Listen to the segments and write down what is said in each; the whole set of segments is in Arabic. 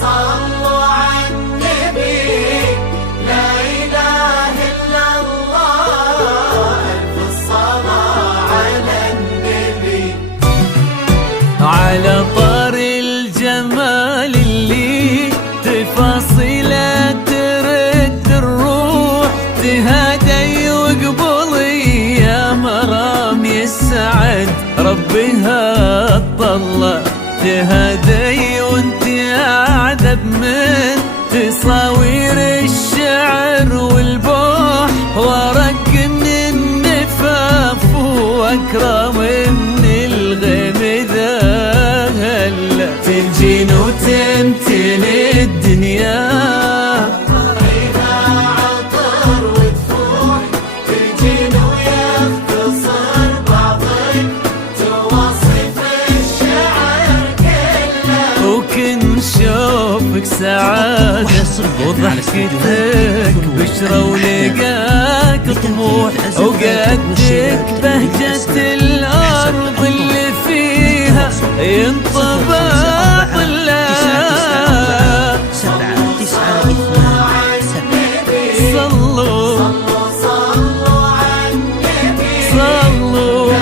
صلوا على النبي، لا إله إلا الله، ألف الصلاة على النبي. على طار الجمال اللي تفاصيله ترد الروح، تهادي وقبلي يا مرامي السعد ربها طلع، تهادي وانت اعذب من تصاوير الشعر والبوح، ورق من النفاف واكرم من الغيم ذا هلا، تنجين وتمتلي الدنيا نشوفك سعادة وضحكتك بشرى ولقاك طموح، وقدك بهجة الأرض اللي فيها ينطبع ظلها. صلوا صلوا على النبي، صلوا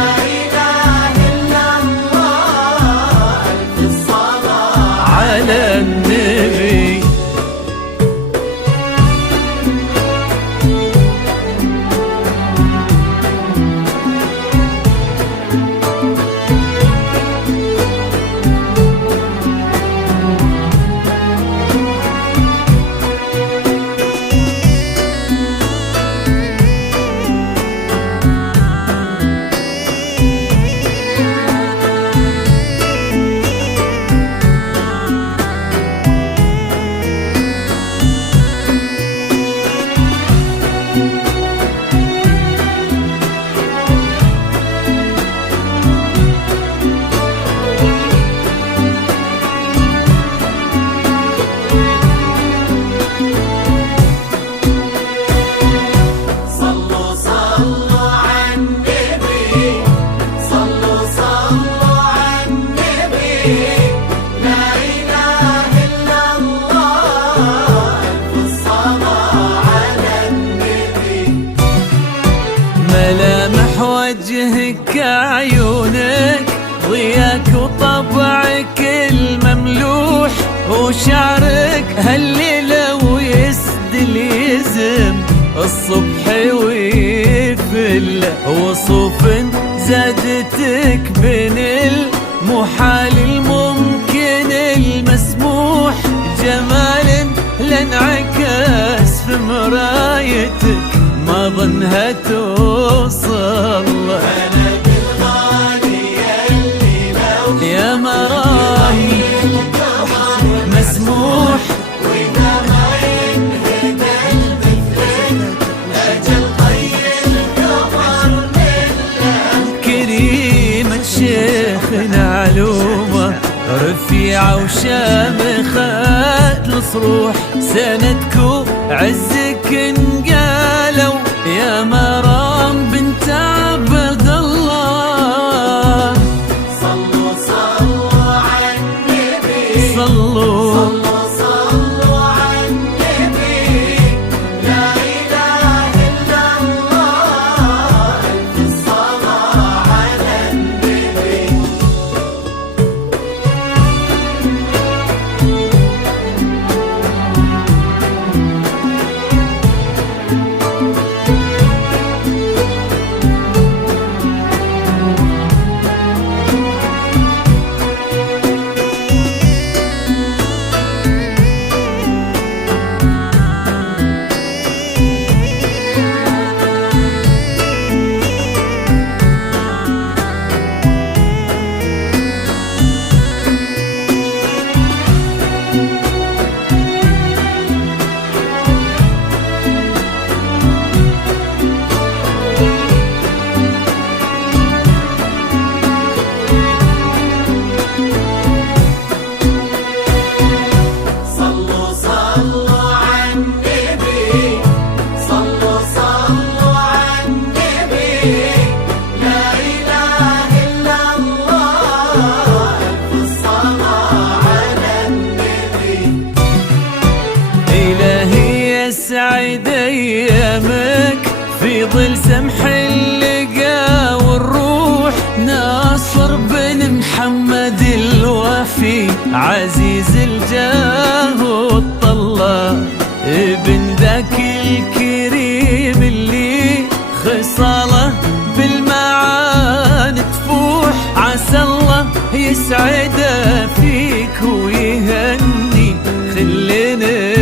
لا إله إلا الله، ألف الصلاة على النبي. ملامح وجهك عيونك ضياك وطبعك المملوح، وشعرك هالليلة ويسدل يزم الصبح ويفل، وصوف زادتك بين المحال الممكن المسموح، جمال لانعكس في مرايتك ما ظنها توصل. أنا بالغالي اللي لو يا مرامي مسموح، وإذا ما ينهدى البثلك أجل طي القمر لله. كريمة شيخنا علومة رفيعة وشامخة الصروح، سندكو عزك انقالوا يا مرام بنت عبد الله. صلوا صلوا على النبي، صلوا صلوا على النبي، لا إله إلا الله، ألف الصلاة على النبي. تسعد ايامك في ظل سمح اللقا والروح. ناصر بن محمد الوفي عزيز الجاه والطلة، ابن ذاك الكريم اللي خصاله بالمعاني تفوح. عسى الله يسعده فيك ويهني خلنا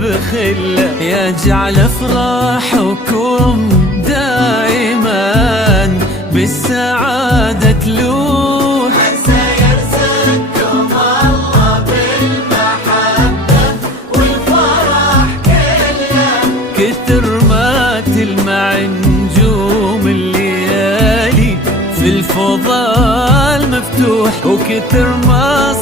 بخله، يجعل افراحكم دائما بالسعادة تلوح. عسى يرزقكم الله بالمحبة والفرح كله، كتر ما تلمع نجوم الليالي في الفضاء المفتوح، وكتر ما